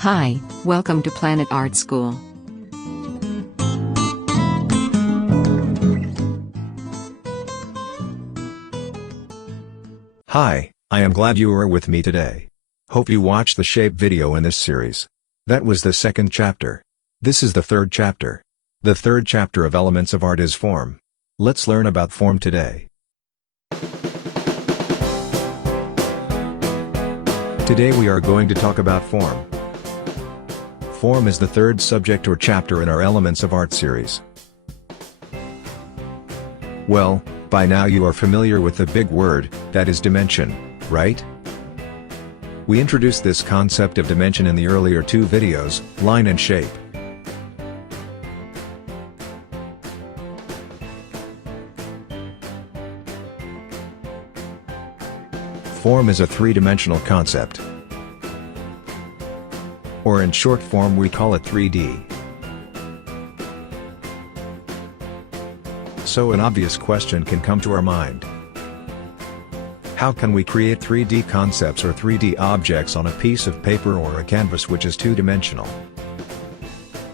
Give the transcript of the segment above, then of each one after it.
Hi, welcome to PlanetArt School. Hi, I am glad you are with me today. Hope you watched the shape video in this series. That was the second chapter. This is the third chapter. The third chapter of Elements of Art is Form. Let's learn about form today. Today we are going to talk about form. Form is the third subject or chapter in our Elements of Art series. Well, by now you are familiar with the big word, that is dimension, right? We introduced this concept of dimension in the earlier two videos, line and shape. Form is a three-dimensional concept. Or in short form we call it 3D. So an obvious question can come to our mind. How can we create 3D concepts or 3D objects on a piece of paper or a canvas which is two-dimensional?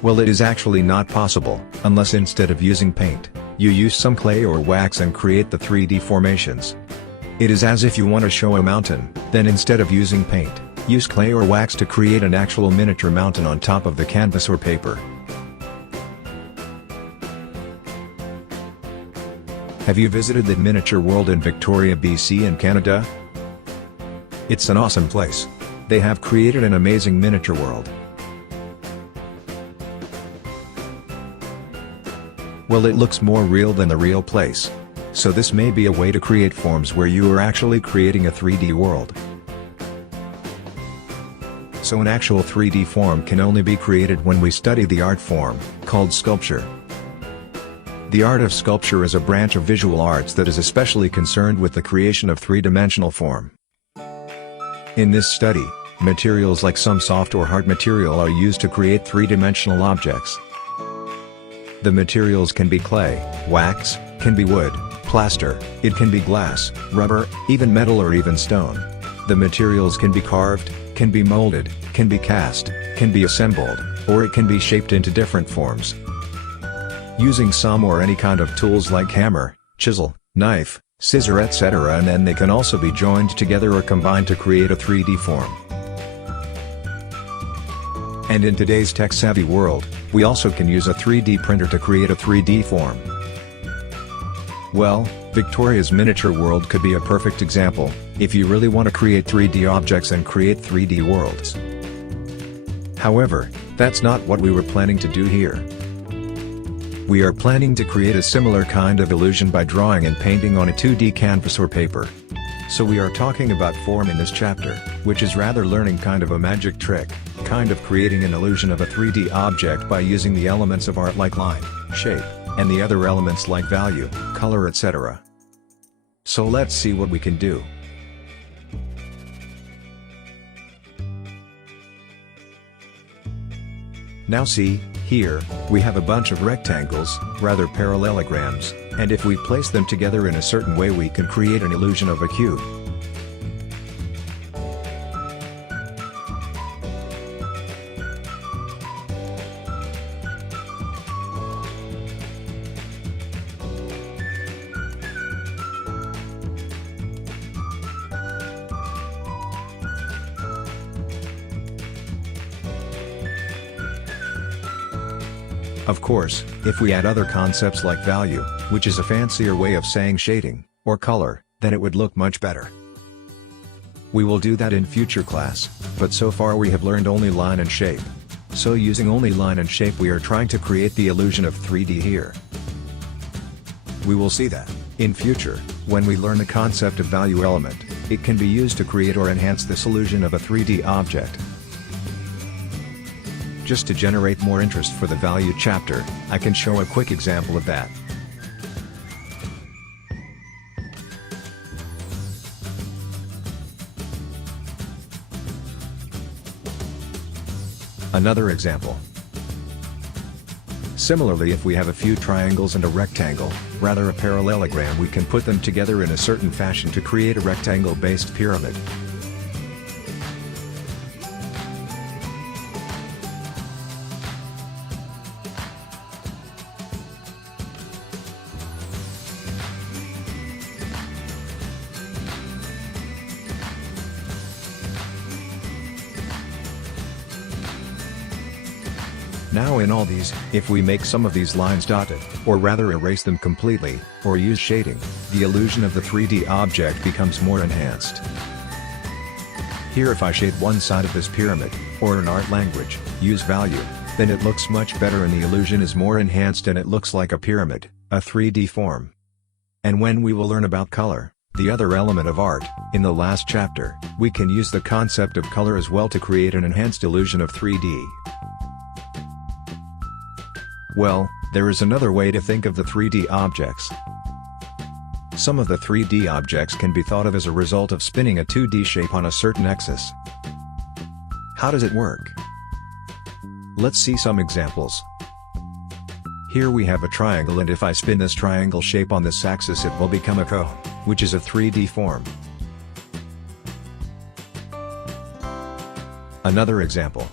Well, it is actually not possible, unless instead of using paint, you use some clay or wax and create the 3D formations. It is as if you want to show a mountain, then instead of using paint, use clay or wax to create an actual miniature mountain on top of the canvas or paper. Have you visited the Miniature World in Victoria, BC in Canada? It's an awesome place. They have created an amazing miniature world. Well, it looks more real than the real place. So this may be a way to create forms where you are actually creating a 3D world. So an actual 3D form can only be created when we study the art form, called sculpture. The art of sculpture is a branch of visual arts that is especially concerned with the creation of three-dimensional form. In this study, materials like some soft or hard material are used to create three-dimensional objects. The materials can be clay, wax, can be wood, plaster, it can be glass, rubber, even metal or even stone. The materials can be carved, can be molded, can be cast, can be assembled, or it can be shaped into different forms. Using some or any kind of tools like hammer, chisel, knife, scissor, etc., and then they can also be joined together or combined to create a 3D form. And in today's tech-savvy world, we also can use a 3D printer to create a 3D form. Well, Victoria's miniature world could be a perfect example, if you really want to create 3D objects and create 3D worlds. However, that's not what we were planning to do here. We are planning to create a similar kind of illusion by drawing and painting on a 2D canvas or paper. So we are talking about form in this chapter, which is rather learning kind of a magic trick, kind of creating an illusion of a 3D object by using the elements of art like line, shape, and the other elements like value, color, etc. So let's see what we can do. Now see, here, we have a bunch of rectangles, rather parallelograms, and if we place them together in a certain way we can create an illusion of a cube. Of course, if we add other concepts like value, which is a fancier way of saying shading, or color, then it would look much better. We will do that in future class, but so far we have learned only line and shape. So using only line and shape we are trying to create the illusion of 3D here. We will see that, in future, when we learn the concept of value element, it can be used to create or enhance this illusion of a 3D object. Just to generate more interest for the value chapter, I can show a quick example of that. Another example. Similarly, if we have a few triangles and a rectangle, rather a parallelogram, we can put them together in a certain fashion to create a rectangle-based pyramid. Now in all these, if we make some of these lines dotted, or rather erase them completely, or use shading, the illusion of the 3D object becomes more enhanced. Here if I shade one side of this pyramid, or in art language, use value, then it looks much better and the illusion is more enhanced and it looks like a pyramid, a 3D form. And when we will learn about color, the other element of art, in the last chapter, we can use the concept of color as well to create an enhanced illusion of 3D. Well, there is another way to think of the 3D objects. Some of the 3D objects can be thought of as a result of spinning a 2D shape on a certain axis. How does it work? Let's see some examples. Here we have a triangle and if I spin this triangle shape on this axis it will become a cone, which is a 3D form. Another example.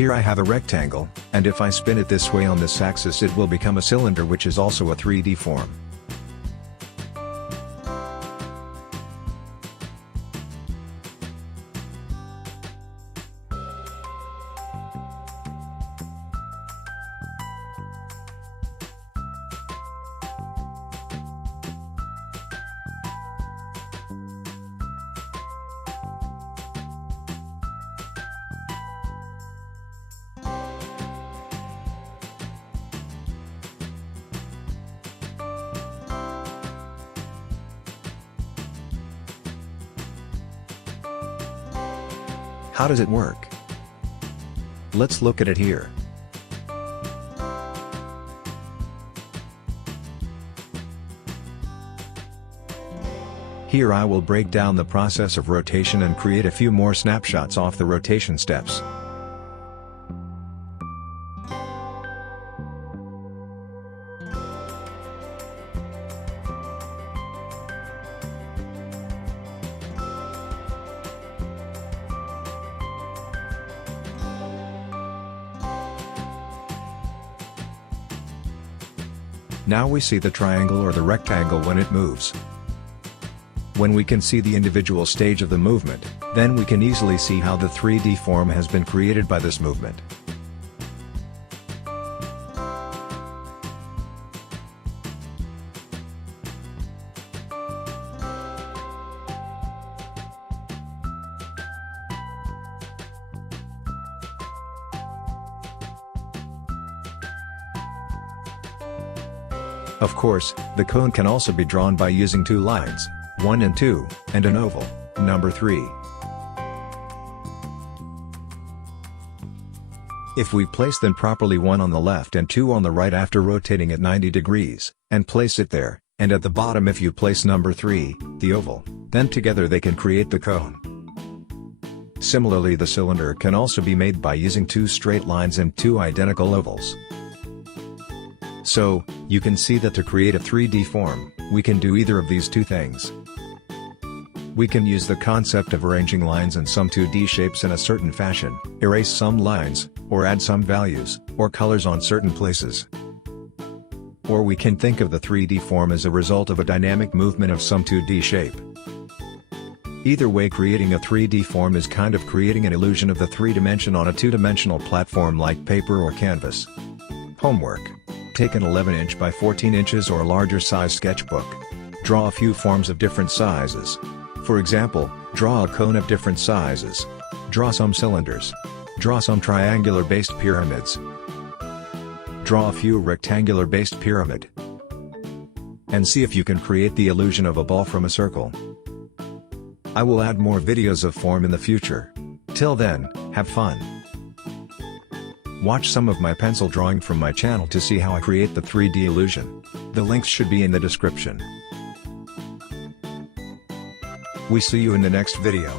Here I have a rectangle, and if I spin it this way on this axis it will become a cylinder which is also a 3D form. How does it work? Let's look at it here. Here I will break down the process of rotation and create a few more snapshots off the rotation steps. Now we see the triangle or the rectangle when it moves. When we can see the individual stage of the movement, then we can easily see how the 3D form has been created by this movement. Of course, the cone can also be drawn by using two lines, 1 and 2, and an oval, number 3. If we place them properly, 1 on the left and 2 on the right after rotating at 90 degrees, and place it there, and at the bottom if you place number 3, the oval, then together they can create the cone. Similarly, the cylinder can also be made by using 2 straight lines and 2 identical ovals. So, you can see that to create a 3D form, we can do either of these two things. We can use the concept of arranging lines and some 2D shapes in a certain fashion, erase some lines, or add some values, or colors on certain places. Or we can think of the 3D form as a result of a dynamic movement of some 2D shape. Either way, creating a 3D form is kind of creating an illusion of the 3D on a 2-dimensional platform like paper or canvas. Homework. Take an 11-inch by 14 inches or larger size sketchbook. Draw a few forms of different sizes. For example, draw a cone of different sizes. Draw some cylinders. Draw some triangular-based pyramids. Draw a few rectangular-based pyramid. And see if you can create the illusion of a ball from a circle. I will add more videos of form in the future. Till then, have fun. Watch some of my pencil drawing from my channel to see how I create the 3D illusion. The links should be in the description. We see you in the next video.